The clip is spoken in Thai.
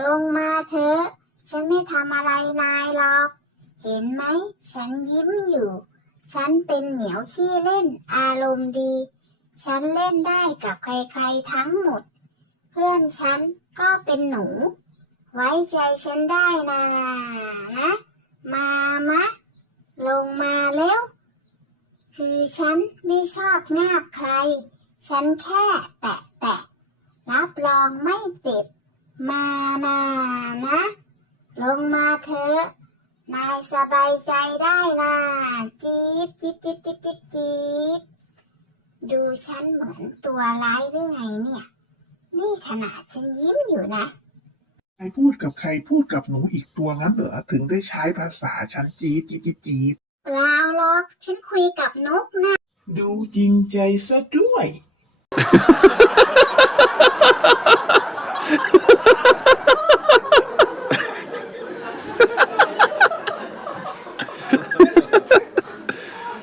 ลงมาเถอะ ฉันไม่ทำอะไรนายหรอก เห็นไหม ฉันยิ้มอยู่ ฉันเป็นเหมียวขี้เล่นอารมณ์ดี ฉันเล่นได้กับใครๆทั้งหมด เพื่อนฉันก็เป็นหนู ไว้ใจฉันได้นะนะ มามะ ลงมาแล้ว คือฉันไม่ชอบงาบใคร ฉันแค่แตะแตะรับรองไม่เจ็บ มานานะ ลงมาเถอะนายสบายใจได้นะจี๊ดจี๊ดจี๊ดจี๊ดจี๊ดจี๊ดดูฉันเหมือนตัวร้ายหรือไงเนี่ย นี่ขนาดฉันยิ้มอยู่นะใครพูดกับใครพูดกับหนูอีกตัวงั้นเหรอถึงได้ใช้ภาษาฉันจี๊ดจี๊ดจี๊ดจี๊ดเปล่าหรอกฉันคุยกับนกนะ ดูจริงใจซะด้วย